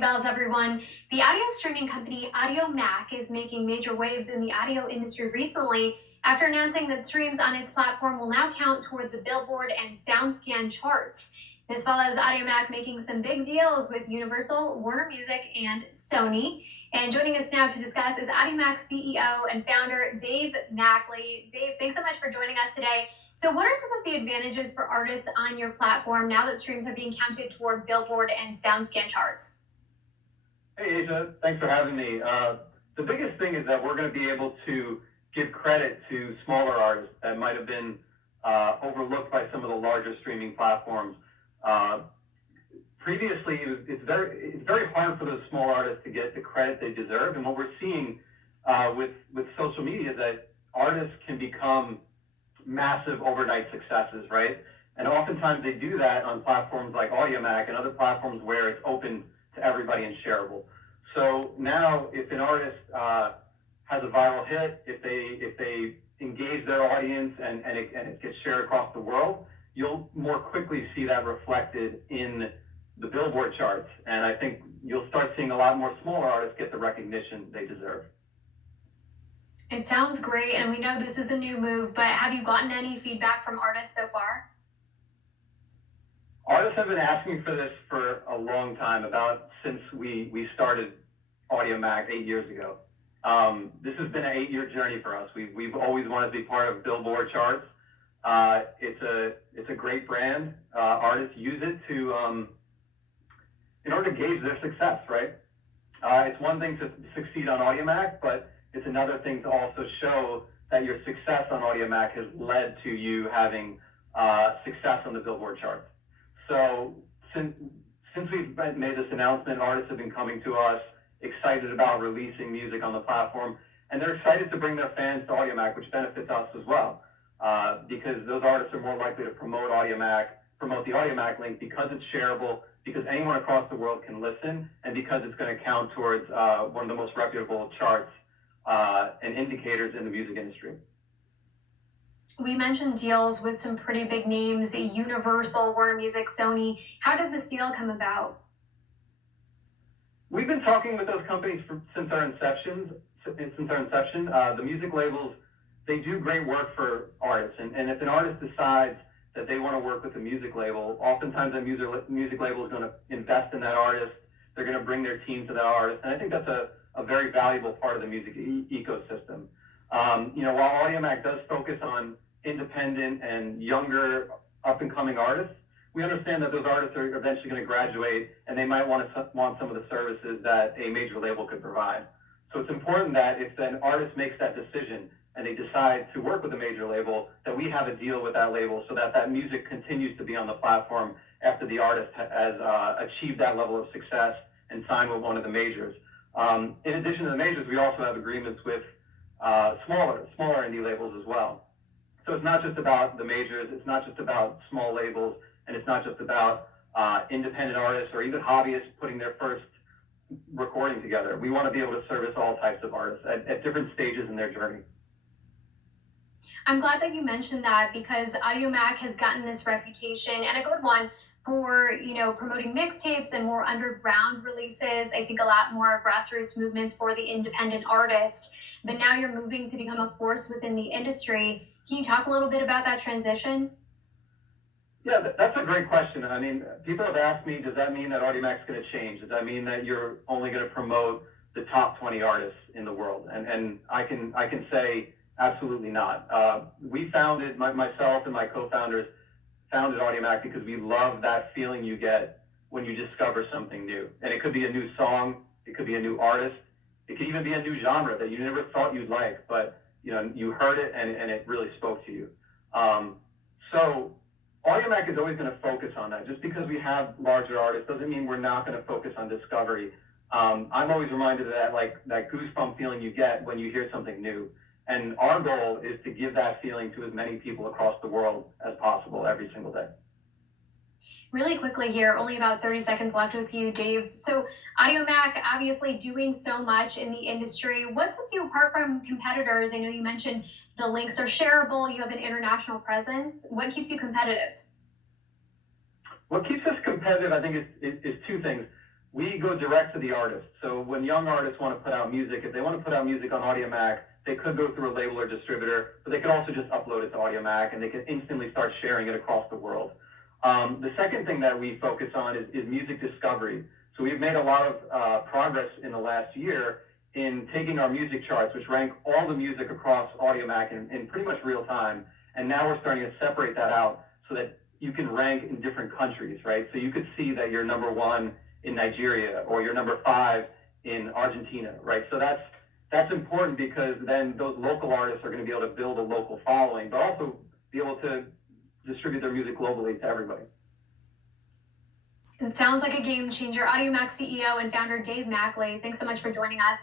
Bells, everyone. The audio streaming company AUDIOMACK is making major waves in the audio industry recently after announcing that streams on its platform will now count toward the Billboard and SOUNDSCAN charts. This follows AUDIOMACK making some big deals with Universal, Warner Music, and Sony. And joining us now to discuss is AUDIOMACK CEO and founder Dave MACLI. Dave, thanks so much for joining us today. So what are some of the advantages for artists on your platform now that streams are being counted toward Billboard and SOUNDSCAN charts? Hey, Asia, thanks for having me. The biggest thing is that we're going to be able to give credit to smaller artists that might have been overlooked by some of the larger streaming platforms. Previously, it's very hard for those small artists to get the credit they deserve, and what we're seeing with social media is that artists can become massive overnight successes, right? And oftentimes they do that on platforms like AUDIOMACK and other platforms where it's open to everybody and shareable. So now, if an artist has a viral hit, if they engage their audience and it gets shared across the world, you'll more quickly see that reflected in the Billboard charts. And I think you'll start seeing a lot more smaller artists get the recognition they deserve. It sounds great, and we know this is a new move, but have you gotten any feedback from artists so far? Artists have been asking for this for a long time, since we started AUDIOMACK 8 years ago. This has been an 8-year journey for us. We've always wanted to be part of Billboard charts. It's a great brand. Artists use it in order to gauge their success, right? It's one thing to succeed on AUDIOMACK, but it's another thing to also show that your success on AUDIOMACK has led to you having success on the Billboard charts. So since we've made this announcement, artists have been coming to us excited about releasing music on the platform, and they're excited to bring their fans to AUDIOMACK, which benefits us as well, because those artists are more likely to promote the AUDIOMACK link because it's shareable, because anyone across the world can listen, and because it's going to count towards one of the most reputable charts and indicators in the music industry. We mentioned deals with some pretty big names, Universal, Warner Music, Sony. How did this deal come about? We've been talking with those companies since our inception. The music labels, they do great work for artists. And if an artist decides that they want to work with a music label, oftentimes that music label is going to invest in that artist. They're going to bring their team to that artist. And I think that's a very valuable part of the music ecosystem. While AUDIOMACK does focus on independent and younger up-and-coming artists, we understand that those artists are eventually going to graduate, and they might want some of the services that a major label could provide. So it's important that if an artist makes that decision and they decide to work with a major label, that we have a deal with that label so that music continues to be on the platform after the artist has achieved that level of success and signed with one of the majors. In addition to the majors, we also have agreements with smaller indie labels as well. So it's not just about the majors, it's not just about small labels, and it's not just about independent artists or even hobbyists putting their first recording together. We want to be able to service all types of artists at different stages in their journey. I'm glad that you mentioned that, because AUDIOMACK has gotten this reputation, and a good one, for promoting mixtapes and more underground releases. I think a lot more grassroots movements for the independent artist. But now you're moving to become a force within the industry. Can you talk a little bit about that transition? Yeah, that's a great question. I mean, people have asked me, does that mean that AUDIOMACK's going to change? Does that mean that you're only going to promote the top 20 artists in the world? And I can say absolutely not. We founded, myself and my co-founders founded AUDIOMACK because we love that feeling you get when you discover something new. And it could be a new song, it could be a new artist, it could even be a new genre that you never thought you'd like, but you heard it and it really spoke to you. So AUDIOMACK is always going to focus on that. Just because we have larger artists doesn't mean we're not going to focus on discovery. I'm always reminded of that goosebump feeling you get when you hear something new. And our goal is to give that feeling to as many people across the world as possible every single day. Really quickly here, only about 30 seconds left with you, Dave. So AUDIOMACK obviously doing so much in the industry. What sets you apart from competitors? I know you mentioned the links are shareable, you have an international presence. What keeps you competitive? What keeps us competitive, I think, is two things. we go direct to the artist. So when young artists want to put out music, if they want to put out music on AUDIOMACK, they could go through a label or distributor, but they could also just upload it to AUDIOMACK and they can instantly start sharing it across the world. The second thing that we focus on is music discovery. So we've made a lot of progress in the last year in taking our music charts, which rank all the music across AUDIOMACK in pretty much real time, and now we're starting to separate that out so that you can rank in different countries, right? So you could see that you're number 1 in Nigeria or you're number 5 in Argentina, right? So that's important because then those local artists are going to be able to build a local following, but also be able to distribute their music globally to everybody. It sounds like a game changer. AUDIOMACK CEO and founder Dave MACLI, thanks so much for joining us.